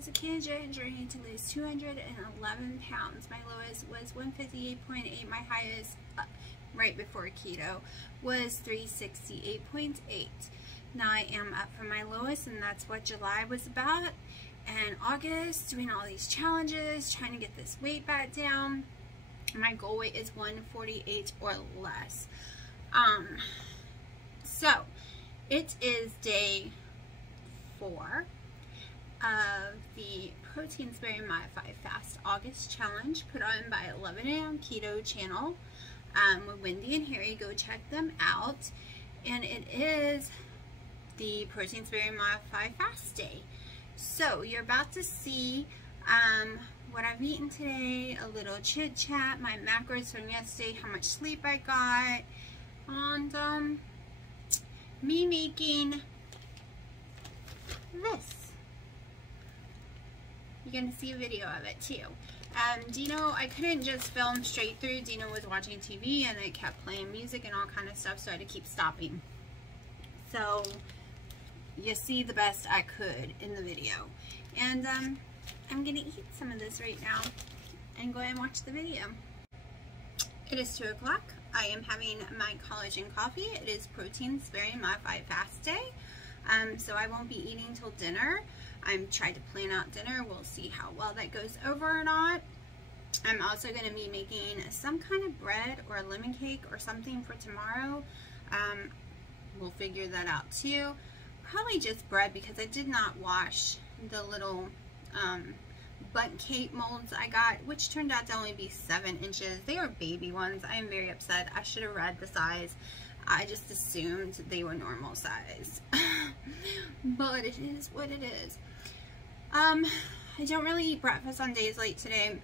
as a ketogenic journey to lose 211 pounds. My lowest was 158.8. My highest, right before keto, was 368.8. Now I am up from my lowest, and that's what July was about. And August, doing all these challenges, trying to get this weight back down. My goal weight is 148 or less. So it is day 4 of the Protein Sparing Modified Fast August Challenge put on by Olivia Keto channel with Wendy and Harry. Go check them out. And it is the Protein Sparing Modified Fast Day. So you're about to see what I've eaten today, a little chit chat, my macros from yesterday, how much sleep I got, and me making this. You're going to see a video of it too. Dino, I couldn't just film straight through. Dino was watching TV and it kept playing music and all kind of stuff, so I had to keep stopping. So you see the best I could in the video. And I'm going to eat some of this right now and go ahead and watch the video. It is 2 o'clock. I am having my collagen coffee. It is Protein Sparing Modified Fast Day. So I won't be eating till dinner. I'm trying to plan out dinner. We'll see how well that goes over or not. I'm also going to be making some kind of bread or a lemon cake or something for tomorrow. We'll figure that out too. Probably just bread because I did not wash the little bundt cake molds I got, which turned out to only be 7 inches. They are baby ones. I am very upset. I should have read the size. I just assumed they were normal size. But it is what it is. I don't really eat breakfast on days like today.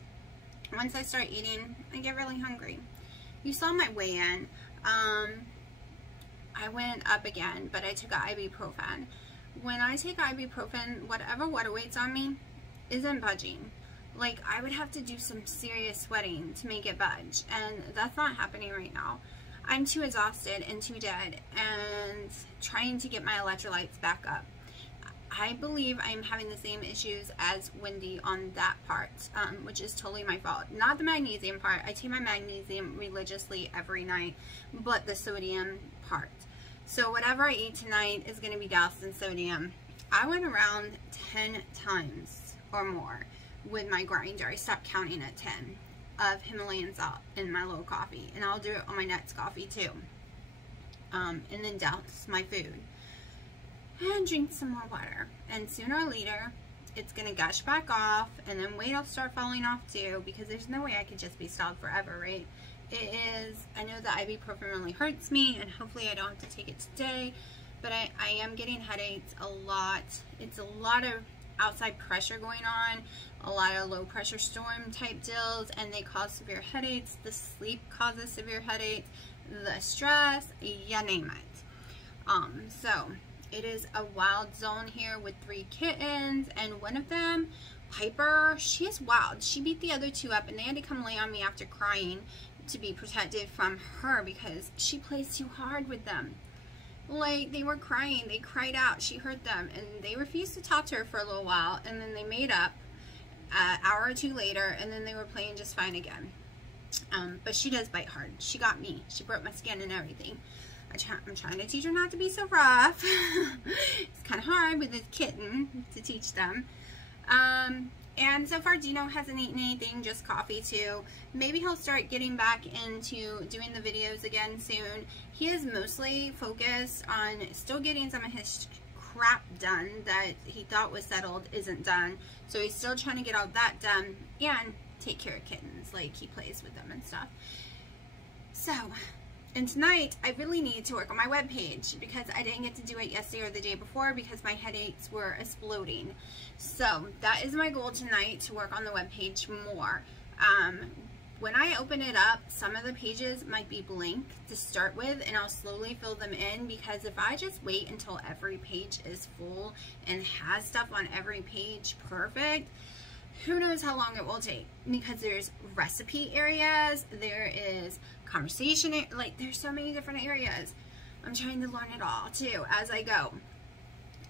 Once I start eating, I get really hungry. You saw my weigh-in. I went up again, but I took an ibuprofen. When I take ibuprofen, whatever water weight's on me isn't budging. Like, I would have to do some serious sweating to make it budge, and that's not happening right now. I'm too exhausted and too dead and trying to get my electrolytes back up. I believe I'm having the same issues as Wendy on that part, which is totally my fault. Not the magnesium part. I take my magnesium religiously every night, but the sodium part. So whatever I eat tonight is going to be doused in sodium. I went around 10 times or more with my grinder. I stopped counting at 10 of Himalayan salt in my low coffee, and I'll do it on my next coffee too. And then douse my food and drink some more water, and sooner or later it's gonna gush back off, and then weight will start falling off too, because there's no way I could just be stopped forever, right? It is, I know the ibuprofen really hurts me, and hopefully I don't have to take it today, but I am getting headaches a lot. It's a lot of outside pressure going on, a lot of low pressure storm type deals, and they cause severe headaches. The sleep causes severe headaches, the stress, you name it. So it is a wild zone here with 3 kittens, and one of them, Piper, she is wild. She beat the other 2 up, and they had to come lay on me after crying to be protected from her because she plays too hard with them. Like, they were crying, they cried out, she hurt them, and they refused to talk to her for a little while, and then they made up an hour or 2 later, and then they were playing just fine again. But she does bite hard. She got me. She broke my skin and everything. I'm trying to teach her not to be so rough. It's kind of hard with a kitten to teach them. And so far Dino hasn't eaten anything, just coffee too. Maybe he'll start getting back into doing the videos again soon. He is mostly focused on still getting some of his crap done that he thought was settled isn't done. So he's still trying to get all that done and take care of kittens, like he plays with them and stuff. So, and tonight I really need to work on my webpage because I didn't get to do it yesterday or the day before because my headaches were exploding. So that is my goal tonight, to work on the webpage more. When I open it up, some of the pages might be blank to start with, and I'll slowly fill them in, because if I just wait until every page is full and has stuff on every page perfect, who knows how long it will take, because there's recipe areas, there is conversation, like there's so many different areas. I'm trying to learn it all too as I go.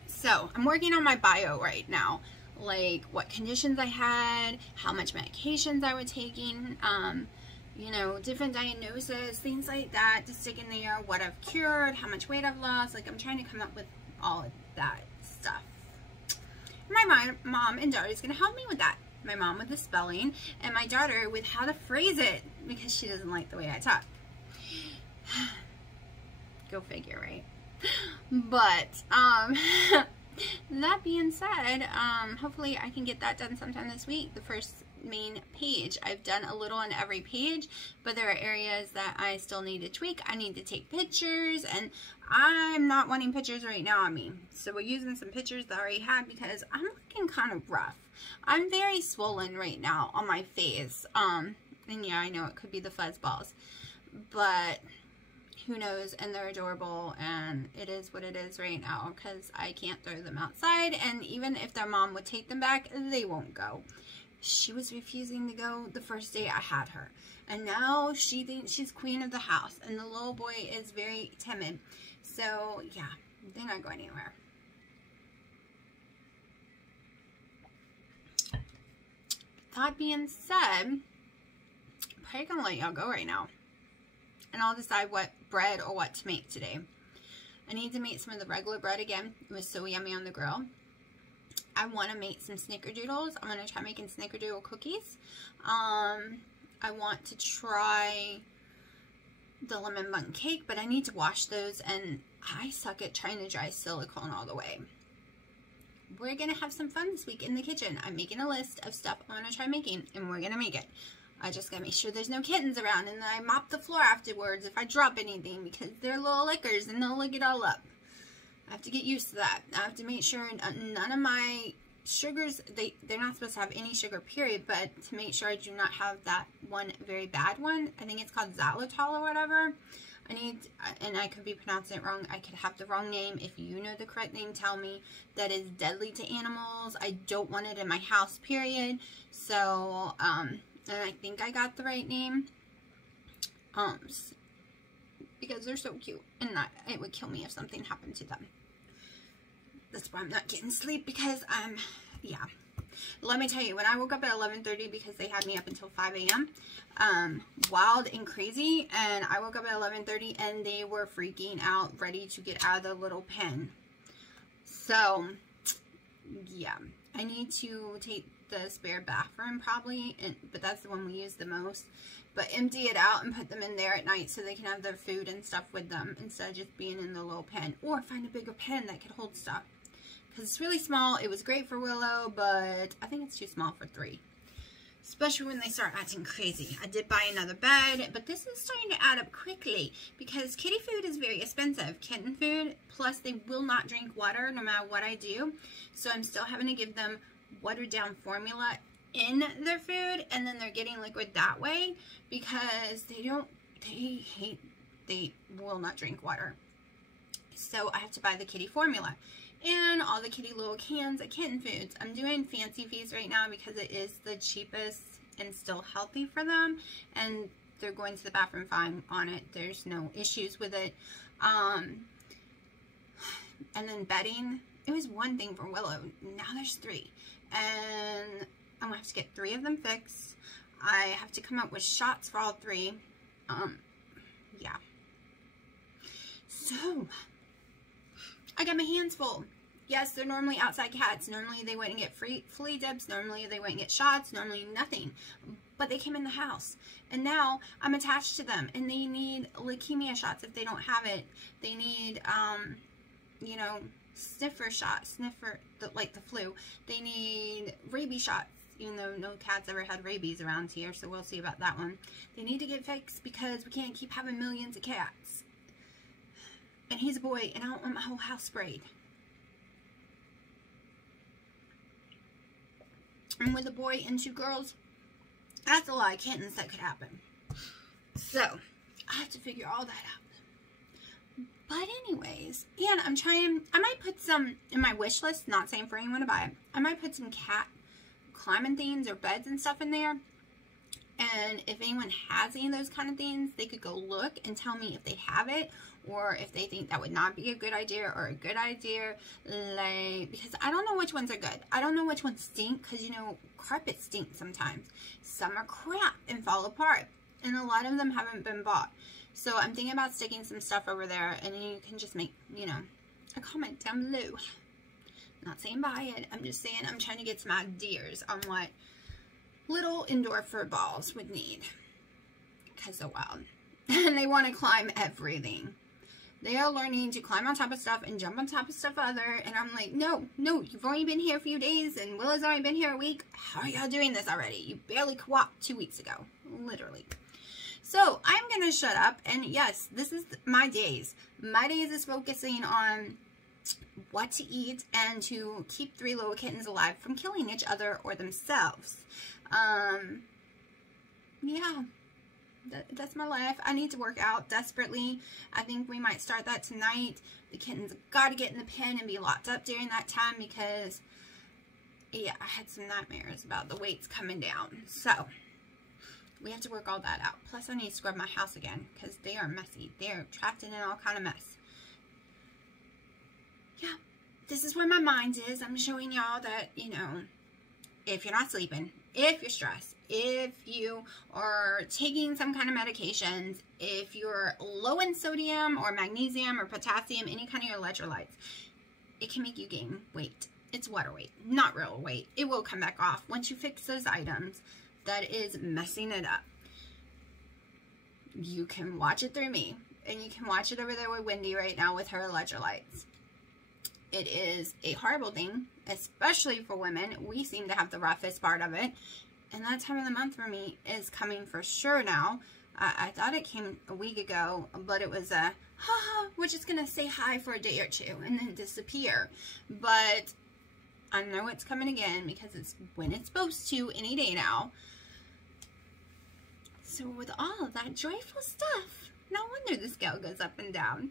So I'm working on my bio right now. like what conditions I had, how much medications I was taking, you know, different diagnoses, things like that to stick in there, what I've cured, how much weight I've lost. Like, I'm trying to come up with all of that stuff. My mom and daughter is going to help me with that. My mom with the spelling, and my daughter with how to phrase it, because she doesn't like the way I talk. Go figure, right? But, that being said, hopefully I can get that done sometime this week, the first main page. I've done a little on every page, but there are areas that I still need to tweak. I need to take pictures, and I'm not wanting pictures right now on me. So we're using some pictures that I already had because I'm looking kind of rough. I'm very swollen right now on my face. And yeah, I know it could be the fuzz balls, but who knows, and they're adorable, and it is what it is right now because I can't throw them outside, and even if their mom would take them back, they won't go. She was refusing to go the first day I had her, and now she thinks she's queen of the house, and the little boy is very timid. So yeah, they're not going anywhere. That being said, I'm probably gonna let y'all go right now, and I'll decide what bread or what to make today. I need to make some of the regular bread again. It was so yummy on the grill. I want to make some snickerdoodles. I'm going to try making snickerdoodle cookies. I want to try the lemon bun cake, but I need to wash those, and I suck at trying to dry silicone all the way. We're going to have some fun this week in the kitchen. I'm making a list of stuff I want to try making, and we're going to make it. I just got to make sure there's no kittens around, and then I mop the floor afterwards if I drop anything, because they're little lickers and they'll lick it all up. I have to get used to that. I have to make sure none of my sugars, they're not supposed to have any sugar, period, but to make sure I do not have that one very bad one. I think it's called xylitol or whatever. I need, and I could be pronouncing it wrong. I could have the wrong name. If you know the correct name, tell me. That is deadly to animals. I don't want it in my house, period. So, and I think I got the right name. Because they're so cute, and it would kill me if something happened to them. That's why I'm not getting sleep, because yeah. Let me tell you, when I woke up at 11:30, because they had me up until 5 a.m., wild and crazy, and I woke up at 11:30, and they were freaking out, ready to get out of the little pen. So, yeah, I need to take the spare bathroom probably, but that's the one we use the most. But empty it out and put them in there at night so they can have their food and stuff with them instead of just being in the little pen. Or find a bigger pen that could hold stuff. Because it's really small. It was great for Willow, but I think it's too small for 3. Especially when they start acting crazy. I did buy another bed, but this is starting to add up quickly because kitty food is very expensive. Kitten food, plus they will not drink water no matter what I do. So I'm still having to give them watered down formula in their food, and then they're getting liquid that way because they will not drink water. So I have to buy the kitty formula and all the kitty little cans of kitten foods. I'm doing Fancy Feast right now because it is the cheapest and still healthy for them, and they're going to the bathroom fine on it. There's no issues with it. And then bedding, it was one thing for Willow, now there's 3, and I'm gonna have to get 3 of them fixed. I have to come up with shots for all 3. Yeah. So, I got my hands full. Yes, they're normally outside cats. Normally they wouldn't get flea dips. Normally they wouldn't get shots. Normally nothing. But they came in the house. And now I'm attached to them. And they need leukemia shots if they don't have it. They need, you know, sniffer shots. Like the flu. They need rabies shots. Even though no cat's ever had rabies around here. So we'll see about that one. They need to get fixed because we can't keep having millions of cats. And he's a boy, and I don't want my whole house sprayed. And with a boy and 2 girls, that's a lot of kittens that could happen. So, I have to figure all that out. But anyways, and I might put some in my wish list, not saying for anyone to buy it. I might put some cat climbing things or beds and stuff in there. And if anyone has any of those kind of things, they could go look and tell me if they have it, or if they think that would not be a good idea or a good idea. Like, because I don't know which ones are good. I don't know which ones stink, because, you know, carpets stink sometimes. Some are crap and fall apart, and a lot of them haven't been bought. So I'm thinking about sticking some stuff over there, and then you can just make, you know, a comment down below. I'm not saying buy it. I'm just saying I'm trying to get some ideas on what little indoor fur balls would need, because they're wild and they want to climb everything. They are learning to climb on top of stuff and jump on top of stuff other, and I'm like, no, you've only been here a few days and Willa's only been here a week. How are y'all doing this already? You barely co-opted 2 weeks ago, literally. So I'm gonna shut up, and yes, this is my days. My days is focusing on what to eat and to keep 3 little kittens alive from killing each other or themselves. Yeah, that's my life. I need to work out desperately. I think we might start that tonight. The kittens got to get in the pen and be locked up during that time, because yeah, I had some nightmares about the weights coming down. So we have to work all that out. Plus I need to scrub my house again, because they are messy. They are trapped in all kind of mess. Yeah, this is where my mind is. I'm showing y'all that, you know, if you're not sleeping, if you're stressed, if you are taking some kind of medications, if you're low in sodium or magnesium or potassium, any kind of your electrolytes, it can make you gain weight. It's water weight, not real weight. It will come back off once you fix those items that is messing it up. You can watch it through me, and you can watch it over there with Wendy right now with her electrolytes. It is a horrible thing, especially for women. We seem to have the roughest part of it. And that time of the month for me is coming for sure now. I thought it came a week ago, but it was a, we're just going to say hi for a day or two and then disappear. But I know it's coming again, because it's when it's supposed to, any day now. So with all of that joyful stuff, no wonder the scale goes up and down.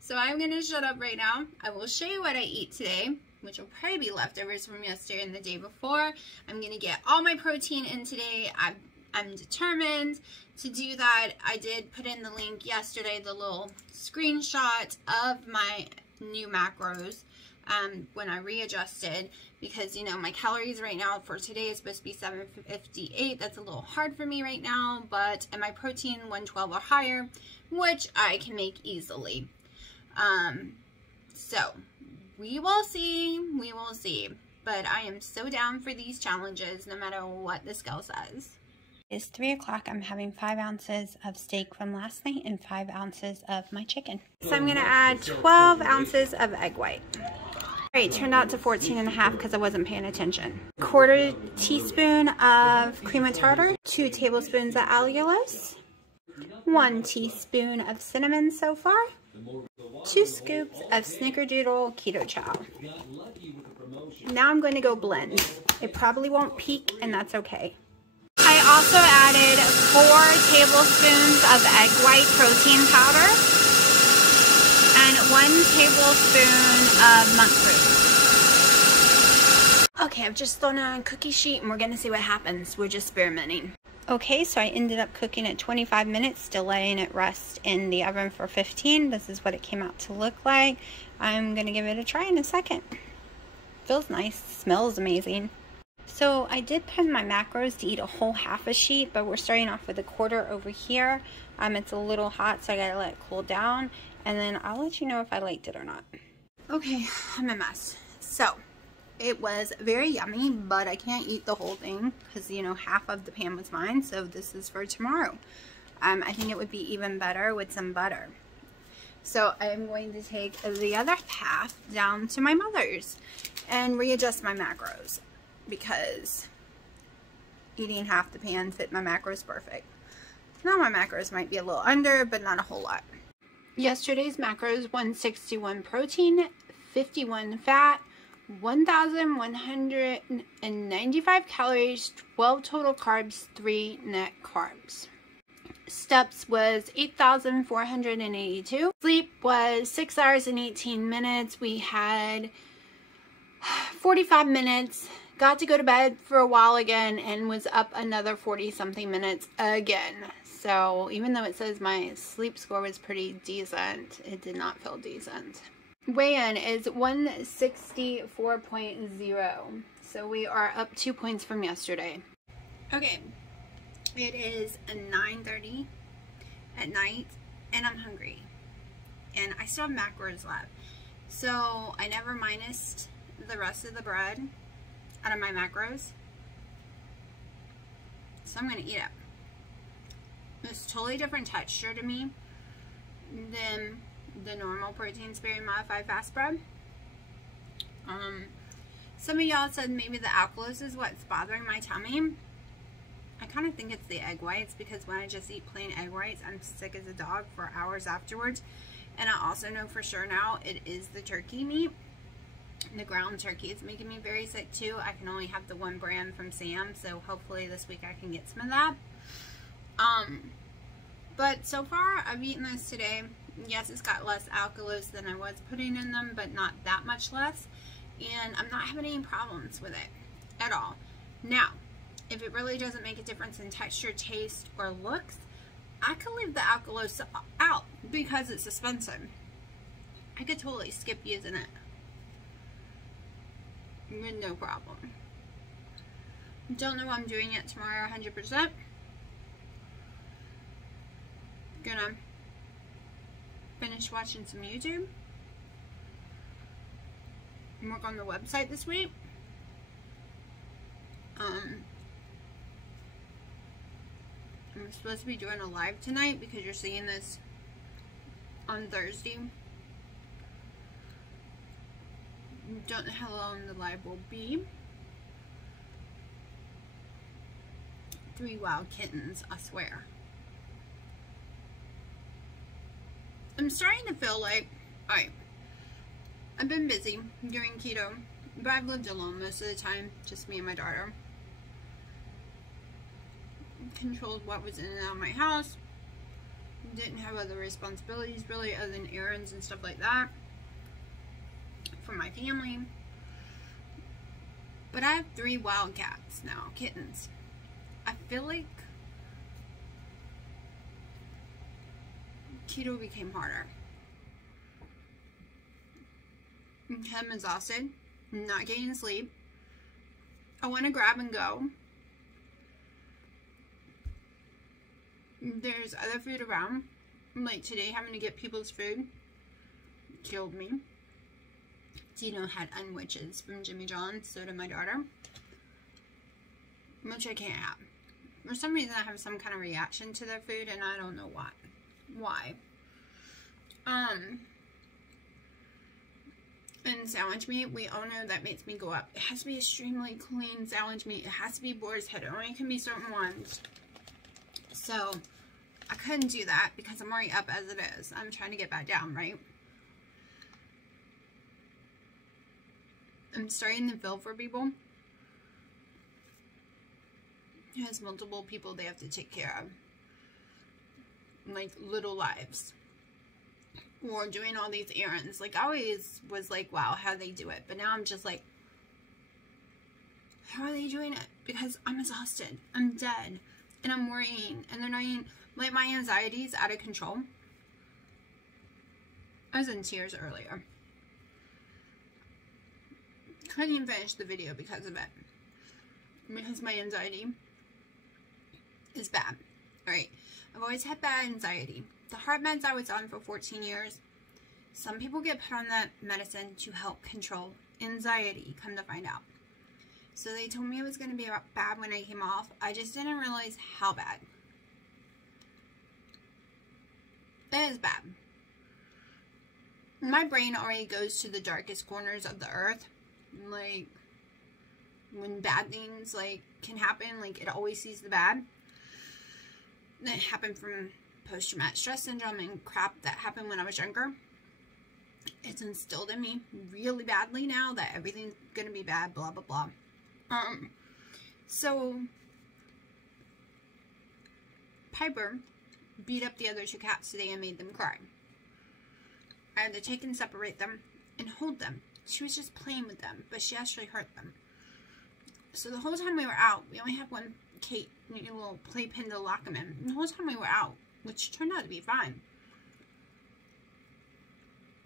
So I'm going to shut up right now. I will show you what I eat today, which will probably be leftovers from yesterday and the day before. I'm going to get all my protein in today. I'm determined to do that. I did put in the link yesterday, the little screenshot of my new macros when I readjusted, because, you know, my calories right now for today is supposed to be 758. That's a little hard for me right now, but and my protein 112 or higher, which I can make easily. So we will see, but I am so down for these challenges no matter what the scale says. It's 3 o'clock. I'm having 5 ounces of steak from last night and 5 ounces of my chicken. So I'm going to add 12 ounces of egg white. All right, turned out to 14.5 because I wasn't paying attention. 1/4 teaspoon of cream of tartar, 2 tablespoons of allulose, 1 teaspoon of cinnamon so far, 2 scoops of Snickerdoodle Keto Chow. Now I'm going to go blend. It probably won't peak, and that's okay. I also added 4 tablespoons of egg white protein powder and 1 tablespoon of monk fruit. Okay, I've just thrown it on a cookie sheet, and we're going to see what happens. We're just experimenting. Okay, so I ended up cooking it 25 minutes, still letting it rest in the oven for 15. This is what it came out to look like. I'm going to give it a try in a second. Feels nice, smells amazing. So I did put in my macros to eat a whole half a sheet, but we're starting off with a 1/4 over here. It's a little hot, so I gotta let it cool down, and then I'll let you know if I liked it or not. Okay, I'm a mess. So it was very yummy, but I can't eat the whole thing because, you know, half of the pan was mine, so this is for tomorrow. I think it would be even better with some butter. So I'm going to take the other half down to my mother's and readjust my macros, because eating half the pan fit my macros perfect. Now my macros might be a little under, but not a whole lot. Yesterday's macros: 161 protein, 51 fat, 1,195 calories, 12 total carbs, 3 net carbs. Steps was 8,482. Sleep was 6 hours and 18 minutes. We had 45 minutes got to go to bed for a while again and was up another 40 something minutes again. So even though it says my sleep score was pretty decent, it did not feel decent. Weigh-in is 164.0. So we are up 2 points from yesterday. Okay, it is 9:30 at night and I'm hungry. And I still have macros left. So I never minused the rest of the bread out of my macros. So I'm going to eat it. It's totally different texture to me than the normal protein sparing modified fast bread. Some of y'all said maybe the alkalosis is what's bothering my tummy. I kind of think it's the egg whites, because when I just eat plain egg whites, I'm sick as a dog for hours afterwards. And I also know for sure now it is the turkey meat. The ground turkey is making me very sick too. I can only have the one brand from Sam, so hopefully this week I can get some of that. But so far I've eaten this today. Yes, it's got less alkalose than I was putting in them, but not that much less. And I'm not having any problems with it at all. Now, if it really doesn't make a difference in texture, taste, or looks, I could leave the alkalose out because it's expensive. I could totally skip using it with no problem. Don't know I'm doing it tomorrow 100%. Gonna finish watching some YouTube and work on the website this week. I'm supposed to be doing a live tonight because you're seeing this on Thursday. Don't know how long the live will be. 3 wild kittens, I swear. I'm starting to feel like, alright, I've been busy doing keto, but I've lived alone most of the time, just me and my daughter. Controlled what was in and out of my house. Didn't have other responsibilities really other than errands and stuff like that for my family. But I have 3 wild cats now, kittens. I feel like keto became harder. I'm exhausted, not getting sleep. I want to grab and go. There's other food around. Like today, having to get people's food killed me. Tino had unwitches from Jimmy John's, so did my daughter, which I can't have. For some reason, I have some kind of reaction to their food, and I don't know why. And sandwich meat, we all know that makes me go up. It has to be extremely clean sandwich meat. It has to be boar's head. It only can be certain ones. So I couldn't do that because I'm already up as it is. I'm trying to get back down, right? I'm starting to feel for people who has multiple people they have to take care of. Like little lives. Or doing all these errands. Like I always was like, wow, how do they do it? But now I'm just like, how are they doing it? Because I'm exhausted. I'm dead. And I'm worrying. And they're not even, like my anxiety is out of control. I was in tears earlier. Couldn't even finish the video because of it. Because my anxiety is bad. Alright. I've always had bad anxiety. The heart meds I was on for 14 years. Some people get put on that medicine to help control anxiety, come to find out. So they told me it was going to be bad when I came off. I just didn't realize how bad. It is bad. My brain already goes to the darkest corners of the earth. Like, when bad things, like, can happen, like, it always sees the bad. It happened from post-traumatic stress syndrome and crap that happened when I was younger. It's instilled in me really badly now that everything's gonna be bad, blah, blah, blah. So, Piper beat up the other 2 cats today and made them cry. I had to take and separate them and hold them. She was just playing with them, but she actually hurt them. So the whole time we were out, we only had one little playpen to lock them in. The whole time we were out, which turned out to be fine.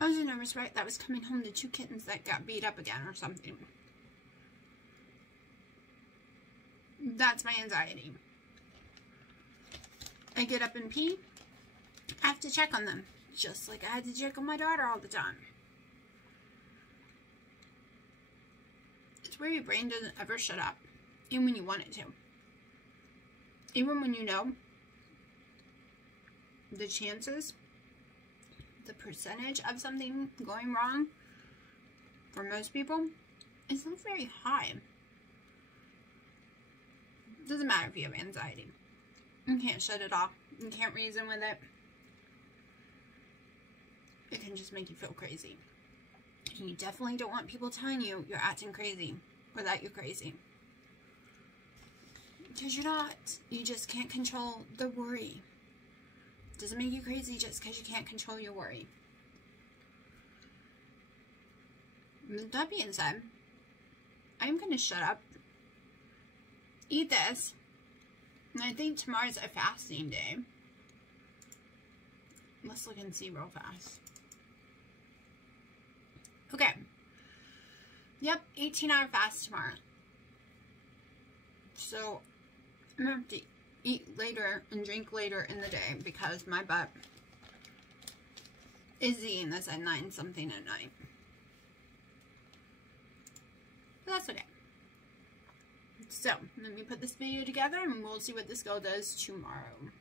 I was nervous, right? That was coming home to 2 kittens that got beat up again or something. That's my anxiety. I get up and pee. I have to check on them. Just like I had to check on my daughter all the time. It's where your brain doesn't ever shut up. Even when you want it to. Even when you know the chances, the percentage of something going wrong for most people is not very high. Doesn't matter if you have anxiety. You can't shut it off. You can't reason with it. It can just make you feel crazy. And you definitely don't want people telling you you're acting crazy or that you're crazy. Because you're not. You just can't control the worry. It doesn't make you crazy just because you can't control your worry. With that being said, I'm going to shut up, eat this, and I think tomorrow's a fasting day. Let's look and see real fast. Okay. Yep, 18-hour fast tomorrow. So, I'm going to have to eat later and drink later in the day because my butt is eating this at 9 something at night. But that's okay. So, let me put this video together and we'll see what this girl does tomorrow.